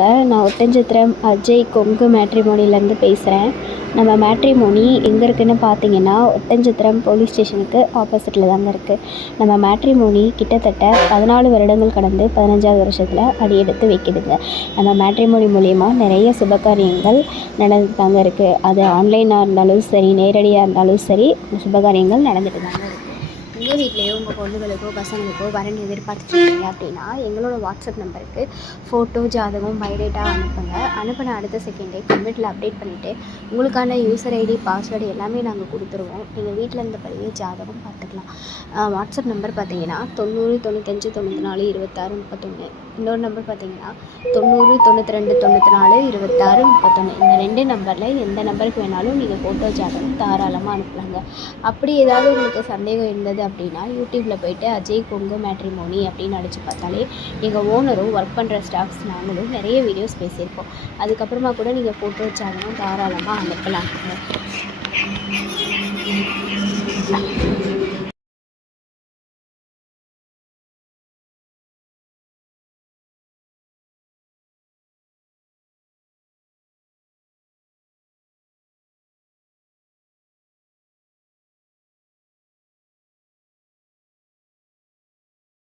நான் ஒட்டன்சத்திரம் அஜய் கொங்கு மேட்ரிமோனிலேருந்து பேசுகிறேன். நம்ம மேட்ரிமோனி எங்கே இருக்குதுன்னு பார்த்தீங்கன்னா, ஒட்டன்சத்திரம் போலீஸ் ஸ்டேஷனுக்கு ஆப்போசிட்டில் தாங்க இருக்குது. நம்ம மேட்ரிமோனி கிட்டத்தட்ட 14 வருடங்கள் கடந்து 15வது வருஷத்தில் அடியெடுத்து வைக்குதுங்க. நம்ம மேட்ரிமோனி மூலிமா நிறைய சுபகாரியங்கள் நடந்துட்டு தாங்க இருக்குது. அது ஆன்லைனாக இருந்தாலும் சரி, நேரடியாக இருந்தாலும் சரி, சுபகாரியங்கள் நடந்துட்டு தாங்க இருக்குது. உங்கள் வீட்லேயோ உங்கள் பொண்ணுகளுக்கோ பசங்களுக்கோ வரன் எதிர்பார்த்துட்ருக்கீங்க அப்படின்னா எங்களோட வாட்ஸ்அப் நம்பருக்கு ஃபோட்டோ, ஜாதகம், பயோடேட்டா அனுப்பின அடுத்த செகண்டே கமெண்ட்டில் அப்டேட் பண்ணிவிட்டு உங்களுக்கான யூசர் ஐடி, பாஸ்வேர்டு எல்லாமே நாங்கள் கொடுத்துருவோம். நீங்கள் வீட்டில் இருந்தபடியே ஜாதகம் பார்த்துக்கலாம். வாட்ஸ்அப் நம்பர் பார்த்தீங்கன்னா 90 95 94 26 31. இன்னொரு நம்பர் பார்த்தீங்கன்னா 90 92 94 26 31. இந்த 2 நம்பரில் எந்த நம்பருக்கு வேணாலும் நீங்கள் ஃபோட்டோ, ஜாதகம் தாராளமாக அனுப்பலாங்க. அப்படி ஏதாவது உங்களுக்கு சந்தேகம் இருந்தது அப்படின்னா யூடியூப்பில் போய்ட்டு அஜய் கொங்கு மேட்ரிமோனி அப்படின்னு அடித்து பார்த்தாலே எங்கள் ஓனரும் ஒர்க் பண்ணுற ஸ்டாஃப்ஸ் நாங்களும் நிறைய வீடியோஸ் பேசியிருப்போம். அதுக்கப்புறமா கூட நீங்கள் ஃபோட்டோ, ஜாதகம் தாராளமாக அனுப்பலாங்க.